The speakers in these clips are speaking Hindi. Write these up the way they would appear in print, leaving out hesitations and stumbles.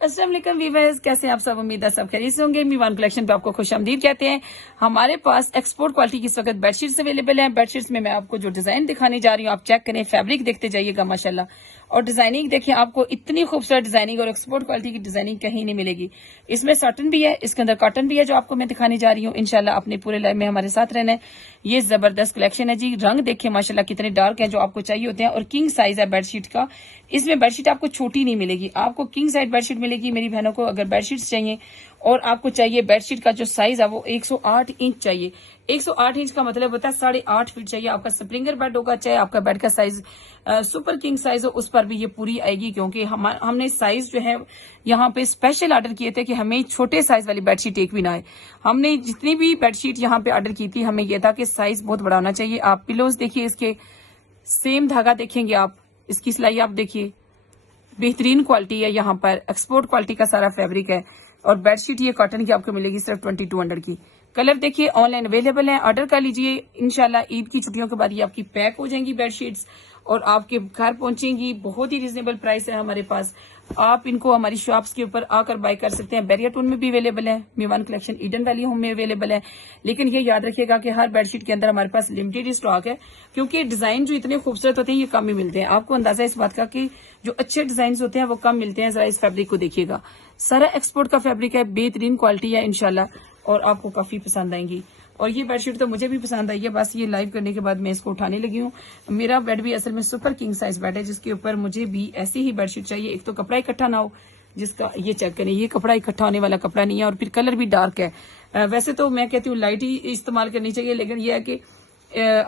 अस्सलाम वालेकुम वीवर्स, कैसे हैं आप सब। उम्मीद है सब खैरियत से होंगे। मीवान कलेक्शन पे आपको खुशामदीद कहते हैं। हमारे पास एक्सपोर्ट क्वालिटी की इस वक्त बेडशीट्स अवेलेबल हैं। बेडशीट्स में मैं आपको जो डिजाइन दिखाने जा रही हूँ आप चेक करें, फैब्रिक देखते जाइएगा माशाल्लाह, और डिजाइनिंग देखिए, आपको इतनी खूबसूरत डिजाइनिंग और एक्सपोर्ट क्वालिटी की डिजाइनिंग कहीं नहीं मिलेगी। इसमें साटन भी है, इसके अंदर कॉटन भी है जो आपको मैं दिखाने जा रही हूँ। इंशाल्लाह अपने पूरे लाइफ में हमारे साथ रहना है। ये जबरदस्त कलेक्शन है जी। रंग देखिए माशाल्लाह कितने डार्क है जो आपको चाहिए होते हैं, और किंग साइज है बेडशीट का। इसमें बेडशीट आपको छोटी नहीं मिलेगी, आपको किंग साइज बेडशीट मिलेगी। मेरी बहनों को अगर बेडशीट्स चाहिए और आपको चाहिए बेडशीट का जो साइज है वो 108 इंच चाहिए। 108 इंच का मतलब होता है 8.5 फीट चाहिए। आपका स्प्रिंगर बेड होगा, चाहे आपका बेड का साइज सुपर किंग साइज हो, उस पर भी ये पूरी आएगी। क्योंकि हमने साइज जो है यहाँ पे स्पेशल ऑर्डर किए थे कि हमें छोटे साइज वाली बेडशीट एक भी ना आए। हमने जितनी भी बेडशीट यहाँ पे ऑर्डर की थी, हमें यह था कि साइज बहुत बड़ा होना चाहिए। आप पिलोज देखिए, इसके सेम धागा देखेंगे आप, इसकी सिलाई आप देखिए, बेहतरीन क्वालिटी है। यहाँ पर एक्सपोर्ट क्वालिटी का सारा फैब्रिक है, और बेडशीट ये कॉटन की आपको मिलेगी सिर्फ 2200 की। कलर देखिए ऑनलाइन अवेलेबल है, ऑर्डर कर लीजिए। इंशाल्लाह ईद की छुट्टियों के बाद ये आपकी पैक हो जाएंगी बेडशीट्स और आपके घर पहुंचेंगी। बहुत ही रिजनेबल प्राइस है हमारे पास। आप इनको हमारी शॉप्स के ऊपर आकर बाय कर सकते हैं। बैरियर टून में भी अवेलेबल है, मीवान कलेक्शन ईडन वैली होम में अवेलेबल है। लेकिन ये याद रखिएगा कि हर बेडशीट के अंदर हमारे पास लिमिटेड स्टॉक है, क्योंकि डिजाइन जो इतने खूबसूरत होते हैं ये कम ही मिलते हैं। आपको अंदाजा इस बात का कि जो अच्छे डिजाइन होते हैं वो कम मिलते हैं। जरा इस फैब्रिक को देखिएगा, सारा एक्सपोर्ट का फैब्रिक है, बेहतरीन क्वालिटी है इंशाल्लाह, और आपको काफी पसंद आएंगी। और ये बेडशीट तो मुझे भी पसंद आई है, बस ये लाइव करने के बाद मैं इसको उठाने लगी हूँ। मेरा बेड भी असल में सुपर किंग साइज बेड है, जिसके ऊपर मुझे भी ऐसी ही बेडशीट चाहिए। एक तो कपड़ा इकट्ठा ना हो, जिसका ये चेक करें, ये कपड़ा इकट्ठा होने वाला कपड़ा नहीं है, और फिर कलर भी डार्क है। वैसे तो मैं कहती हूँ लाइट ही इस्तेमाल करनी चाहिए, लेकिन यह है कि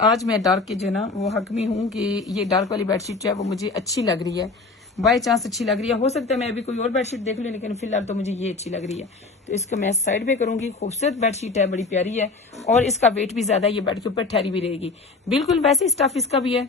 आज मैं डार्क के जो है ना वो हक में हूँ कि ये डार्क वाली बेडशीट जो है वो मुझे अच्छी लग रही है, बाय चांस अच्छी लग रही है। हो सकता है मैं अभी कोई और बेडशीट देख लूं, लेकिन फिलहाल तो मुझे ये अच्छी लग रही है, तो इसको मैं साइड पे करूंगी। खूबसूरत बेडशीट है, बड़ी प्यारी है, और इसका वेट भी ज्यादा है, ये बेड के ऊपर ठहरी भी रहेगी बिल्कुल। वैसे स्टफ इसका भी है,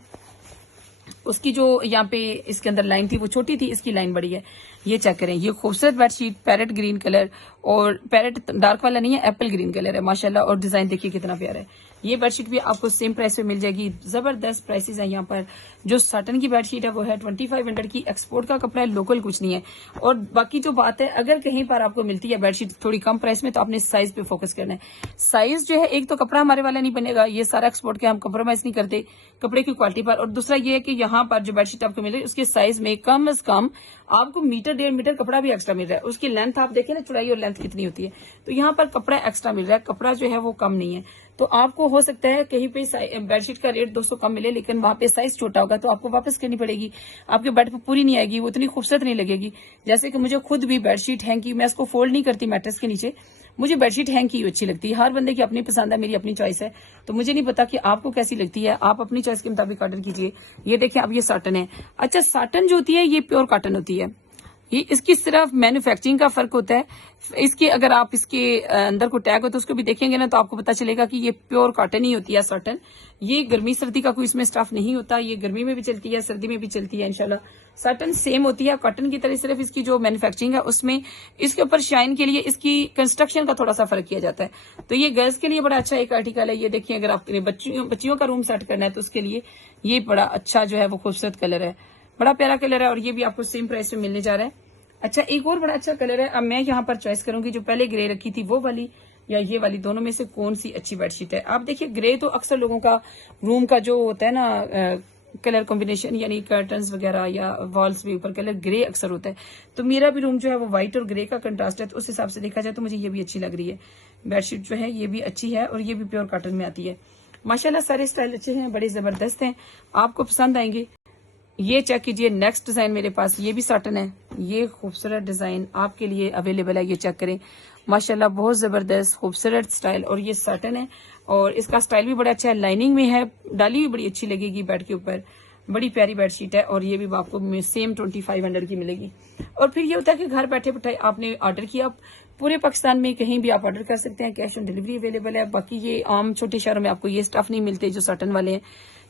उसकी जो यहाँ पे इसके अंदर लाइन थी वो छोटी थी, इसकी लाइन बड़ी है। ये चेक करें, ये खूबसूरत बेडशीट पैरेट ग्रीन कलर, और पैरेट डार्क वाला नहीं है, एप्पल ग्रीन कलर है माशाल्लाह, और डिजाइन देखिए कितना प्यारा है। ये बेडशीट भी आपको सेम प्राइस पे मिल जाएगी। जबरदस्त प्राइसेस है यहाँ पर। जो साटन की बेडशीट है वो है 2500 की। एक्सपोर्ट का कपड़ा है, लोकल कुछ नहीं है। और बाकी जो बात है, अगर कहीं पर आपको मिलती है बेडशीट थोड़ी कम प्राइस में, तो आपने साइज पे फोकस करना है। साइज जो है, एक तो कपड़ा हमारे वाला नहीं बनेगा, ये सारा एक्सपोर्ट के हम कंप्रोमाइज नहीं करते कपड़े की क्वालिटी पर। और दूसरा ये है कि यहाँ पर जो बेडशीट आपको मिल रही है उसके साइज में कम से कम आपको मीटर 1.5 मीटर कपड़ा भी एक्स्ट्रा मिल रहा है। उसकी लेंथ आप देखें ना, चौड़ाई और लेंथ कितनी होती है, तो यहाँ पर कपड़ा एक्स्ट्रा मिल रहा है। कपड़ा जो है वो कम नहीं है, तो आपको हो सकता है कहीं पे बेडशीट का रेट 200 कम मिले, लेकिन वहां पे साइज छोटा होगा तो आपको वापस करनी पड़ेगी। आपके बेड पे पूरी नहीं आएगी, वो इतनी खूबसूरत नहीं लगेगी। जैसे कि मुझे खुद भी बेडशीट हैंग की, मैं इसको फोल्ड नहीं करती मैट्रेस के नीचे, मुझे बेडशीट हैंग की अच्छी लगती है। हर बंदे की अपनी पसंद है, मेरी अपनी चॉइस है, तो मुझे नहीं पता कि आपको कैसी लगती है। आप अपनी चॉइस के मुताबिक ऑर्डर कीजिए। ये देखिए, अब ये साटन है। अच्छा, साटन जो होती है ये प्योर कॉटन होती है। ये इसकी सिर्फ मैन्युफैक्चरिंग का फर्क होता है। इसके अगर आप इसके अंदर को टैग हो तो उसको भी देखेंगे ना, तो आपको पता चलेगा कि ये प्योर कॉटन ही होती है साटन। ये गर्मी सर्दी का कोई इसमें स्टफ नहीं होता। ये गर्मी में भी चलती है, सर्दी में भी चलती है इंशाल्लाह। साटन सेम होती है कॉटन की तरह, सिर्फ इसकी जो मैन्युफैक्चरिंग है उसमें इसके ऊपर शाइन के लिए इसकी कंस्ट्रक्शन का थोड़ा सा फर्क किया जाता है। तो ये गर्ल्स के लिए बड़ा अच्छा एक आर्टिकल है। ये देखिए, अगर आपने बच्चियों का रूम सेट करना है तो उसके लिए ये बड़ा अच्छा जो है वो खूबसूरत कलर है, बड़ा प्यारा कलर है, और ये भी आपको सेम प्राइस में मिलने जा रहा है। अच्छा, एक और बड़ा अच्छा कलर है। अब मैं यहाँ पर चॉइस करूंगी, जो पहले ग्रे रखी थी वो वाली या ये वाली, दोनों में से कौन सी अच्छी बेडशीट है। आप देखिए, ग्रे तो अक्सर लोगों का रूम का जो होता है ना कलर कॉम्बिनेशन, यानी कर्टन्स वगैरह या वॉल्स के ऊपर कलर ग्रे अक्सर होता है। तो मेरा भी रूम जो है वो व्हाइट और ग्रे का कंट्रास्ट है, तो उस हिसाब से देखा जाए तो मुझे ये भी अच्छी लग रही है। बेडशीट जो है ये भी अच्छी है, और ये भी प्योर कॉटन में आती है। माशाल्लाह सारे स्टाइल अच्छे हैं, बड़े जबरदस्त हैं, आपको पसंद आएंगे। ये चेक कीजिए, नेक्स्ट डिजाइन मेरे पास ये भी साटन है। ये खूबसूरत डिजाइन आपके लिए अवेलेबल है, ये चेक करें माशाल्लाह, बहुत जबरदस्त खूबसूरत स्टाइल। और ये साटन है, और इसका स्टाइल भी बड़ा अच्छा है, लाइनिंग में है, डाली भी बड़ी अच्छी लगेगी बेड के ऊपर। बड़ी प्यारी बेडशीट है, और ये भी आपको सेम 2500 की मिलेगी। और फिर ये होता है कि घर बैठे बैठे आपने ऑर्डर किया, पूरे पाकिस्तान में कहीं भी आप ऑर्डर कर सकते हैं, कैश ऑन डिलीवरी अवेलेबल है। बाकी ये आम छोटे शहरों में आपको ये स्टफ नहीं मिलते जो साटन वाले हैं,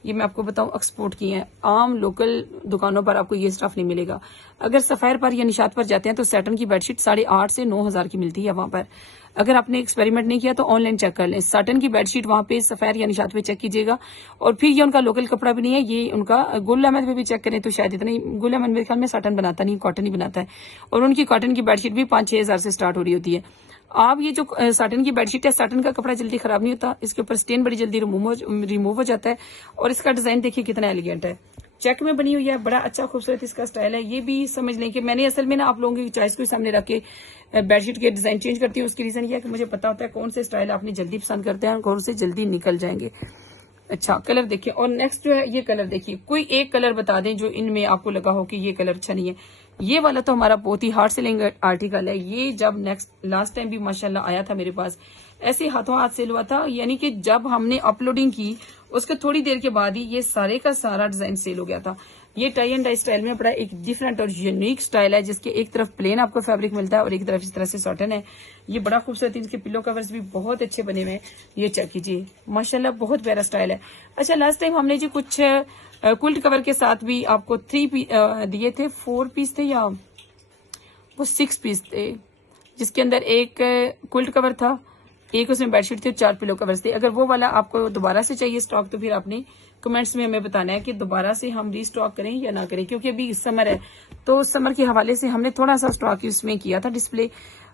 ये मैं आपको बताऊं एक्सपोर्ट किए हैं। आम लोकल दुकानों पर आपको ये स्टफ नहीं मिलेगा। अगर सफायर पर या निशात पर जाते हैं तो सैटन की बेडशीट 8,500 से 9,000 की मिलती है वहां पर। अगर आपने एक्सपेरिमेंट नहीं किया तो ऑनलाइन चेक कर लें। साटन की बेडशीट वहां पे सफायर या निशात पे चेक कीजिएगा। और फिर ये उनका लोकल कपड़ा भी नहीं है, ये उनका गुल अहमद पे भी चेक करें तो शायद इतना ही। गुल अहमद मेरे ख्याल में साटन बनाता नहीं, कॉटन ही बनाता है। और उनकी कॉटन की बेडशीट भी 5-6 हजार से स्टार्ट हो रही होती है। आप ये जो साटन की बेडशीट है, साटन का कपड़ा जल्दी खराब नहीं होता, इसके ऊपर स्टेन बड़ी जल्दी रिमूव हो जाता है। और इसका डिजाइन देखिए कितना एलिगेंट है, चेक में बनी हुई है, बड़ा अच्छा खूबसूरत इसका स्टाइल है। ये भी समझ लें कि मैंने असल में ना आप लोगों की चॉइस को सामने रख के बेडशीट के डिजाइन चेंज करती हूँ। उसकी रीजन ये है कि मुझे पता होता है कौन से स्टाइल आपने जल्दी पसंद करते हैं और कौन से जल्दी निकल जाएंगे। अच्छा कलर देखिए, और नेक्स्ट जो है ये कलर देखिए, कोई एक कलर बता दें जो इनमें आपको लगा हो कि ये कलर अच्छा नहीं है। ये वाला तो हमारा बहुत ही हार्ड सेलिंग आर्टिकल है। ये जब लास्ट टाइम भी माशाल्लाह आया था मेरे पास, ऐसे हाथों हाथ सेल हुआ था, यानी कि जब हमने अपलोडिंग की उसके थोड़ी देर के बाद ही ये सारे का सारा डिजाइन सेल हो गया था। ये टाई एंड डाई स्टाइल में बड़ा एक डिफरेंट और यूनिक स्टाइल है, जिसके एक तरफ प्लेन आपको फैब्रिक मिलता है और एक तरफ इस तरह से सॉटन है। ये बड़ा खूबसूरत, इसके पिलो कवर्स भी बहुत अच्छे बने हुए हैं। ये चेक कीजिए, माशाल्लाह बहुत प्यारा स्टाइल है। अच्छा लास्ट टाइम हमने जी कुछ क्विल्ट कवर के साथ भी आपको 3 दिए थे, 4 पीस थे या वो 6 पीस थे, जिसके अंदर एक क्विल्ट कवर था, एक उसमें बेडशीट थी, 4 पिलो कवर्स थे। अगर वो वाला आपको दोबारा से चाहिए स्टॉक तो फिर आपने कमेंट्स में हमें बताना है कि दोबारा से हम रीस्टॉक करें या ना करें, क्योंकि अभी समर है तो समर के हवाले से हमने थोड़ा सा स्टॉक उसमें किया था डिस्प्ले।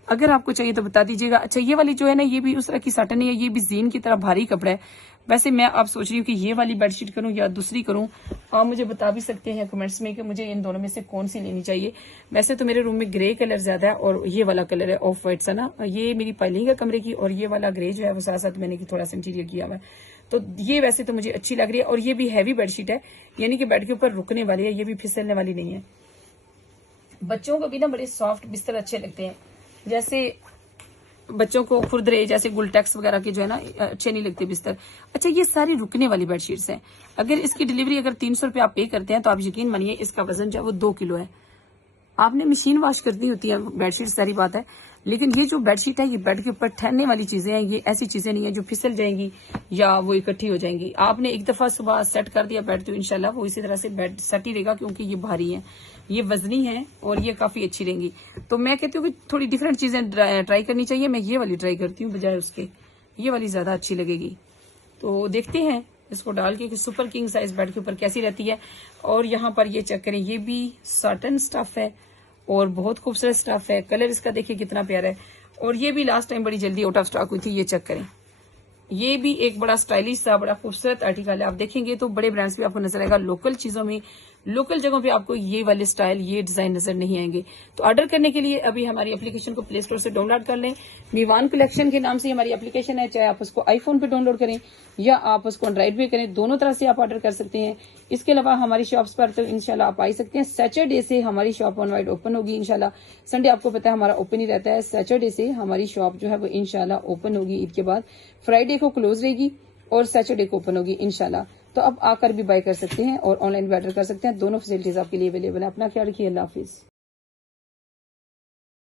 अगर आपको चाहिए तो बता दीजिएगा। अच्छा ये वाली जो है ना, ये भी उस तरह की साटन नहीं है, ये भी जीन की तरह भारी कपड़ा है। वैसे मैं आप सोच रही हूँ कि ये वाली बेडशीट करूं या दूसरी करूं, आप मुझे बता भी सकते हैं कमेंट्स में कि मुझे इन दोनों में से कौन सी लेनी चाहिए। वैसे तो मेरे रूम में ग्रे कलर ज्यादा है और ये वाला कलर है ऑफ व्हाइट सा ना, ये मेरी पाइलिंग है कमरे की, और ये वाला ग्रे जो है वो साथ साथ मैंने थोड़ा सा इंटीरियर किया हुआ है। तो ये वैसे तो मुझे अच्छी लग रही है, और ये भी हैवी बेडशीट है, यानी कि बेड के ऊपर रुकने वाली है, ये भी फिसलने वाली नहीं है। बच्चों को भी ना बड़े सॉफ्ट बिस्तर अच्छे लगते हैं, जैसे बच्चों को खुरदरे जैसे गुलटेक्स वगैरह के जो है ना अच्छे नहीं लगते बिस्तर। अच्छा ये सारी रुकने वाली बेडशीट्स हैं। अगर इसकी डिलीवरी अगर 300 रुपये आप पे करते हैं तो आप यकीन मानिए इसका वजन जो है वो 2 किलो है। आपने मशीन वॉश करनी होती है बेडशीट, सारी बात है, लेकिन ये जो बेडशीट है ये बेड के ऊपर ठहरने वाली चीजें हैं। ये ऐसी चीजें नहीं है जो फिसल जाएंगी या वो इकट्ठी हो जाएंगी। आपने एक दफा सुबह सेट कर दिया बेड तो इंशाल्लाह वो इसी तरह से बेड सेट ही रहेगा, क्योंकि ये भारी है, ये वजनी है और ये काफी अच्छी रहेंगी। तो मैं कहती हूँ कि थोड़ी डिफरेंट चीजें ट्राई करनी चाहिए। मैं ये वाली ट्राई करती हूँ बजाय उसके, ये वाली ज्यादा अच्छी लगेगी। तो देखते हैं इसको डाल के कि सुपर किंग साइज बेड के ऊपर कैसी रहती है। और यहाँ पर ये चेक करें, ये भी साटन स्टफ है और बहुत खूबसूरत स्टफ है। कलर इसका देखिए कितना प्यारा है, और ये भी लास्ट टाइम बड़ी जल्दी आउट ऑफ स्टॉक हुई थी। ये चेक करें, ये भी एक बड़ा स्टाइलिश सा बड़ा खूबसूरत आर्टिकल है। आप देखेंगे तो बड़े ब्रांड्स भी आपको नजर आएगा, लोकल चीजों में लोकल जगहों पे आपको ये वाले स्टाइल ये डिजाइन नजर नहीं आएंगे। तो ऑर्डर करने के लिए अभी हमारी एप्लीकेशन को प्ले स्टोर से डाउनलोड कर लें। मीवान कलेक्शन के नाम से हमारी एप्लीकेशन है, चाहे आप उसको आईफोन पे डाउनलोड करें या आप उसको एंड्रॉइड पे करें, दोनों तरह से आप ऑर्डर कर सकते हैं। इसके अलावा हमारी शॉप्स पर तो इंशाल्लाह आप आ सकते हैं। सैटरडे से हमारी शॉप ऑन वाइड ओपन होगी इंशाल्लाह। संडे आपको पता है हमारा ओपन ही रहता है। सैटरडे से हमारी शॉप जो है वो इंशाल्लाह ओपन होगी ईद के बाद। फ्राइडे को क्लोज रहेगी और सैटरडे को ओपन होगी इंशाल्लाह। तो अब आकर भी बाय कर सकते हैं और ऑनलाइन भी ऑर्डर कर सकते हैं। दोनों फैसिलिटीज आपके लिए अवेलेबल है। अपना ख्याल रखिए, अल्लाह हाफिज।